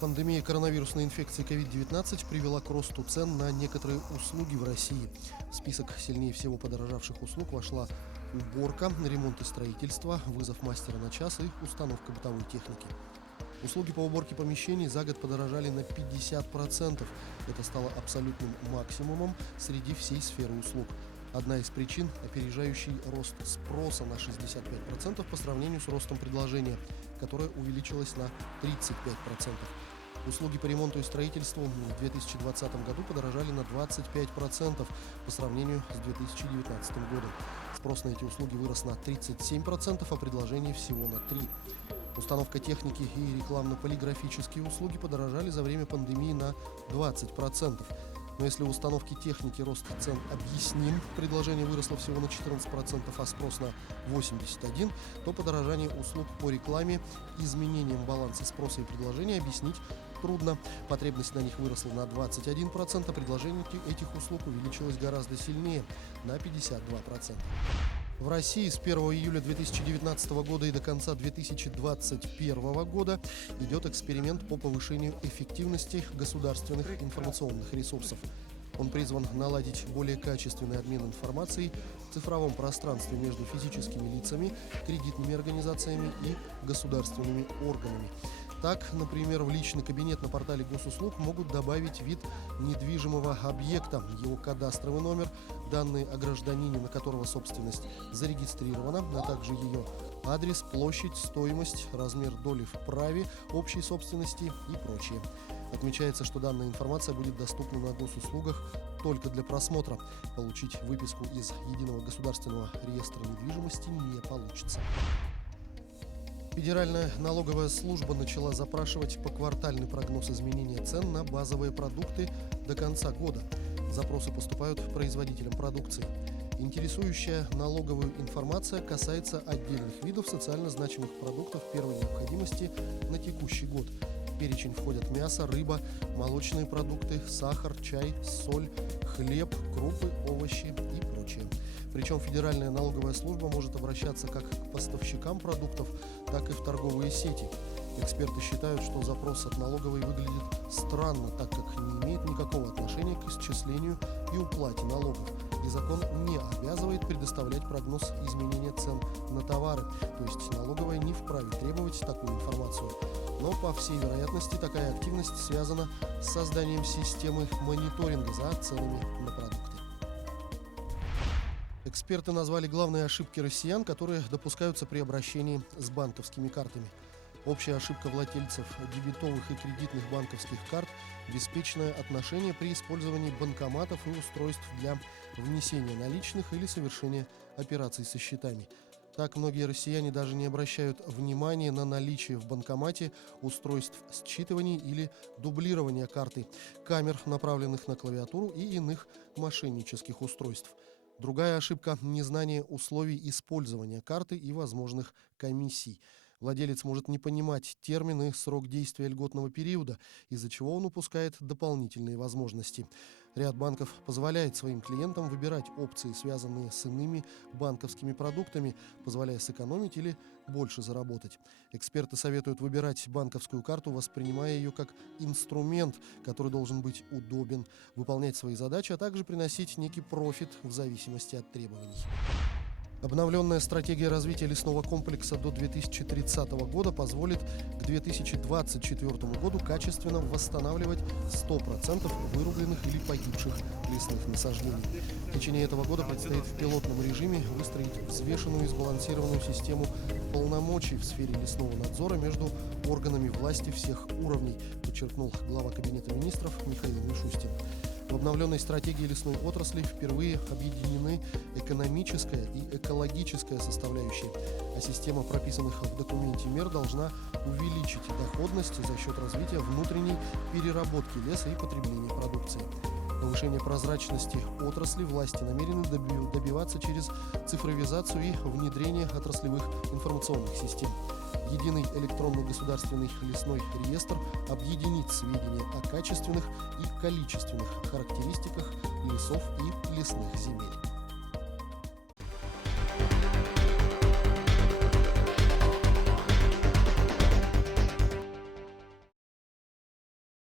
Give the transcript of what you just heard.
Пандемия коронавирусной инфекции COVID-19 привела к росту цен на некоторые услуги в России. В список сильнее всего подорожавших услуг вошла уборка, ремонт и строительство, вызов мастера на час и установка бытовой техники. Услуги по уборке помещений за год подорожали на 50%. Это стало абсолютным максимумом среди всей сферы услуг. Одна из причин – опережающий рост спроса на 65% по сравнению с ростом предложения, которое увеличилось на 35%. Услуги по ремонту и строительству в 2020 году подорожали на 25% по сравнению с 2019 годом. Спрос на эти услуги вырос на 37%, а предложение всего на 3%. Установка техники и рекламно-полиграфические услуги подорожали за время пандемии на 20%. Но если у установки техники рост цен объясним, предложение выросло всего на 14%, а спрос на 81%, то подорожание услуг по рекламе изменением баланса спроса и предложения объяснить трудно. Потребность на них выросла на 21%, а предложение этих услуг увеличилось гораздо сильнее, на 52%. В России с 1 июля 2019 года и до конца 2021 года идет эксперимент по повышению эффективности государственных информационных ресурсов. Он призван наладить более качественный обмен информацией в цифровом пространстве между физическими лицами, кредитными организациями и государственными органами. Так, например, в личный кабинет на портале госуслуг могут добавить вид недвижимого объекта, его кадастровый номер, данные о гражданине, на которого собственность зарегистрирована, а также ее адрес, площадь, стоимость, размер доли в праве, общей собственности и прочее. Отмечается, что данная информация будет доступна на госуслугах только для просмотра. Получить выписку из Единого государственного реестра недвижимости не получится. Федеральная налоговая служба начала запрашивать поквартальный прогноз изменения цен на базовые продукты до конца года. Запросы поступают производителям продукции. Интересующая налоговую информация касается отдельных видов социально значимых продуктов первой необходимости на текущий год. В перечень входят мясо, рыба, молочные продукты, сахар, чай, соль, хлеб, крупы, овощи и прочее. Причем Федеральная налоговая служба может обращаться как к поставщикам продуктов, так и в торговые сети. Эксперты считают, что запрос от налоговой выглядит странно, так как не имеет никакого отношения к исчислению и уплате налогов. И закон не обязывает предоставлять прогноз изменения цен на товары, то есть налоговая не вправе требовать такую информацию. Но, по всей вероятности, такая активность связана с созданием системы мониторинга за ценами на продукты. Эксперты назвали главные ошибки россиян, которые допускаются при обращении с банковскими картами. Общая ошибка владельцев дебетовых и кредитных банковских карт – беспечное отношение при использовании банкоматов и устройств для внесения наличных или совершения операций со счетами. Так, многие россияне даже не обращают внимания на наличие в банкомате устройств считывания или дублирования карты, камер, направленных на клавиатуру, и иных мошеннических устройств. Другая ошибка – незнание условий использования карты и возможных комиссий. Владелец может не понимать термины, срок действия льготного периода, из-за чего он упускает дополнительные возможности. Ряд банков позволяет своим клиентам выбирать опции, связанные с иными банковскими продуктами, позволяя сэкономить или больше заработать. Эксперты советуют выбирать банковскую карту, воспринимая ее как инструмент, который должен быть удобен, выполнять свои задачи, а также приносить некий профит в зависимости от требований. Обновленная стратегия развития лесного комплекса до 2030 года позволит к 2024 году качественно восстанавливать 100% вырубленных или погибших лесных насаждений. В течение этого года предстоит в пилотном режиме выстроить взвешенную и сбалансированную систему полномочий в сфере лесного надзора между органами власти всех уровней, подчеркнул глава Кабинета министров Михаил Мишустин. В обновленной стратегии лесной отрасли впервые объединены экономическая и экологическая составляющие, а система прописанных в документе мер должна увеличить доходность за счет развития внутренней переработки леса и потребления продукции. Повышение прозрачности отрасли власти намерены добиваться через цифровизацию и внедрение отраслевых информационных систем. Единый электронный государственный лесной реестр объединит сведения о качественных и количественных характеристиках лесов и лесных земель.